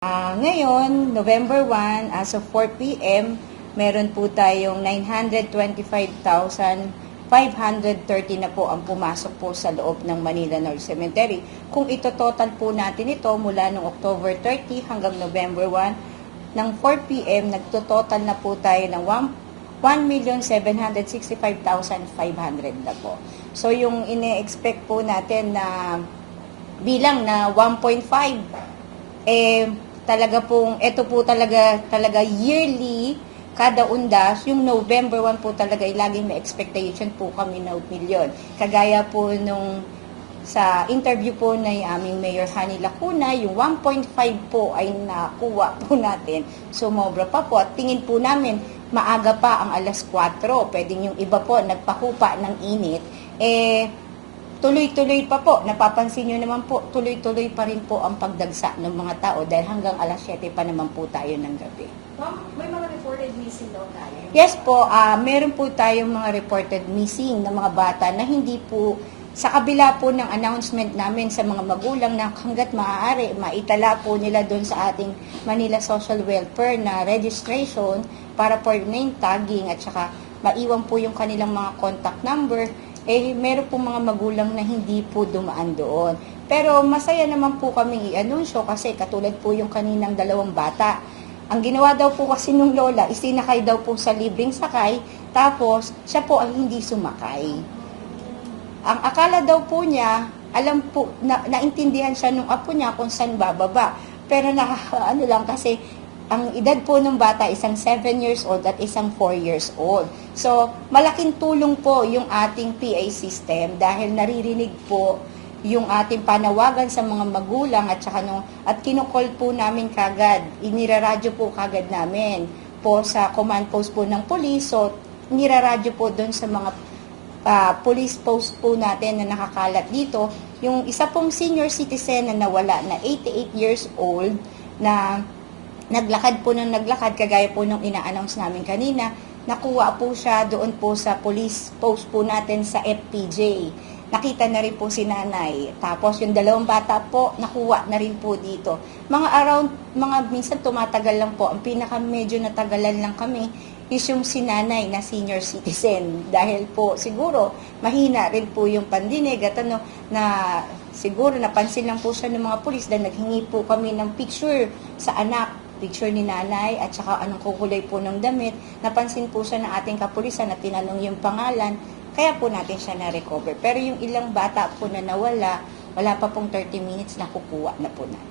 Ngayon, November 1, as of 4 p.m., meron po tayong 925,530 na po ang pumasok po sa loob ng Manila North Cemetery. Kung ito total po natin ito mula noong October 30 hanggang November 1, ng 4 p.m., nagtototal na po tayo ng 1,765,500 na po. So, yung ine-expect po natin na bilang na 1.5, talaga pong, ito po talaga yearly, kada undas, yung November 1 po talaga, laging may expectation po kami na million. Kagaya po nung sa interview po na aming Mayor Hani Lacuna, yung 1.5 po ay nakuha po natin. Sumobra pa po at tingin po namin, maaga pa ang alas 4, pwedeng yung iba po nagpakupa ng init, tuloy-tuloy pa po, napapansin nyo naman po, tuloy-tuloy pa rin po ang pagdagsa ng mga tao dahil hanggang alas 7 pa naman po tayo ng gabi. Ma'am, may mga reported missing daw tayo? Yes po, meron po tayong mga reported missing na mga bata na hindi po, sa kabila po ng announcement namin sa mga magulang na hanggat maaari, maitala po nila doon sa ating Manila Social Welfare na registration para for name tagging at saka maiwan po yung kanilang mga contact number, meron po mga magulang na hindi po dumaan doon. Pero masaya naman po kaming i-anunsyo kasi katulad po yung kaninang dalawang bata. Ang ginawa daw po kasi nung lola, isinakay daw po sa libreng sakay, tapos siya po ay hindi sumakay. Ang akala daw po niya, alam po, naintindihan siya nung apo niya kung saan bababa. Pero ano lang kasi, ang edad po ng bata isang 7 years old at isang 4 years old. So, malaking tulong po yung ating PA system dahil naririnig po yung ating panawagan sa mga magulang at saka at kinukol po namin kagad, iniraradyo po kagad namin po sa command post po ng police. So, iniraradyo po doon sa mga police post po natin na nakakalat dito. Yung isa pong senior citizen na nawala na 88 years old na naglakad po ng naglakad, kagaya po nung ina-announce namin kanina, nakuha po siya doon po sa police post po natin sa FPJ. Nakita na rin po si nanay. Tapos yung dalawang bata po, nakuha na rin po dito. Minsan tumatagal lang po. Ang pinaka medyo natagalan lang kami is yung si nanay na senior citizen. Dahil po siguro mahina rin po yung pandinig at na siguro napansin lang po siya ng mga pulis dahil naghingi po kami ng picture sa anak, picture ni nanay at saka anong kukulay po ng damit. Napansin po siya ng ating kapulisan at tinanong yung pangalan, kaya po natin siya na-recover. Pero yung ilang bata po na nawala, wala pa pong 30 minutes na kukuha na po natin.